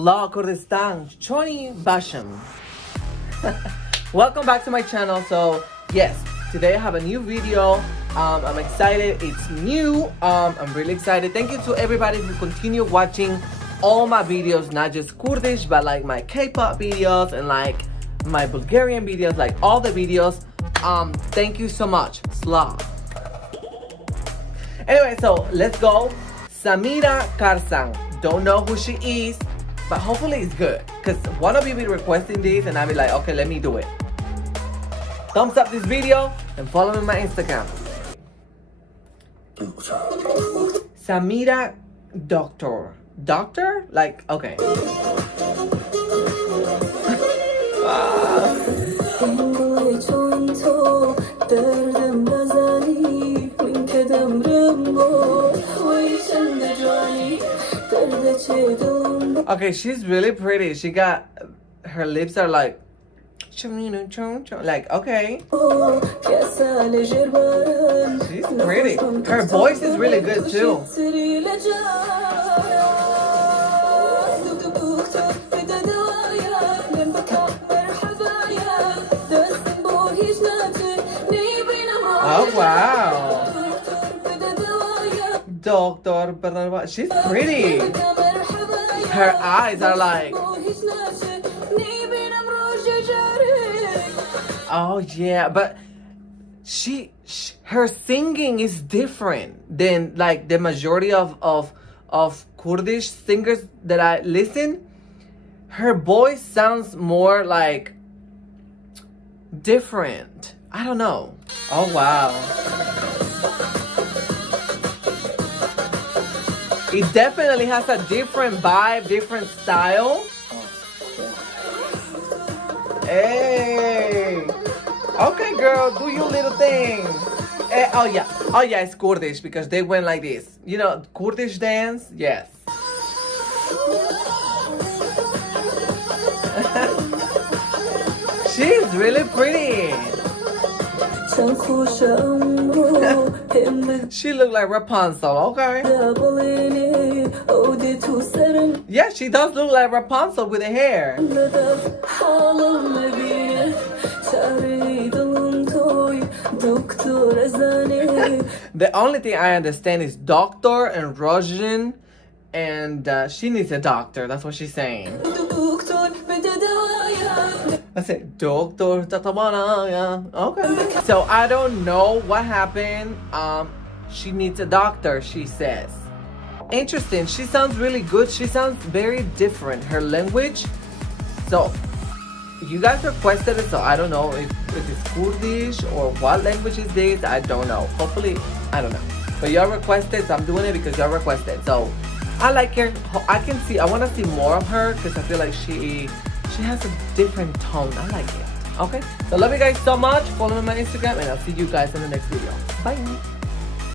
Sla Kurdistan Choni Basham. Welcome back to my channel. So yes, today I have a new video. I'm excited. It's new. I'm really excited. Thank you to everybody who continue watching all my videos, not just Kurdish, but like my K-pop videos and like my Bulgarian videos, like all the videos. Thank you so much. Sla. Anyway, so let's go. Samira Karzan. Don't know who she is, but hopefully it's good. Because one of you be requesting this and I'll be like, okay, let me do it. Thumbs up this video and follow me on my Instagram. Samira Dktor. Doctor? Like, okay. Okay, she's really pretty. She got, her lips are like, okay. She's pretty. Her voice is really good too. Oh wow. Dktor, she's pretty. Her eyes are like, oh yeah, but her singing is different than like the majority of Kurdish singers that I listen. Her voice sounds more like different. I don't know. Oh wow. It definitely has a different vibe, different style. Hey. Okay, girl, do your little thing. Oh yeah, it's Kurdish because they went like this. You know, Kurdish dance? Yes. She's really pretty. She look like Rapunzel, okay? Yeah, she does look like Rapunzel with the hair. The only thing I understand is Dktor and Rojin, and she needs a doctor. That's what she's saying. I said, Dktor, okay. So I don't know what happened. She needs a doctor, she says. Interesting. She sounds really good. She sounds very different. Her language. So you guys requested it, so I don't know if it's Kurdish or what language is this. I don't know. Hopefully, I don't know. But y'all requested, so I'm doing it because y'all requested. So I like her. I want to see more of her because I feel like she has a different tone. I like it. Okay. So love you guys so much. Follow me on my Instagram and I'll see you guys in the next video. Bye.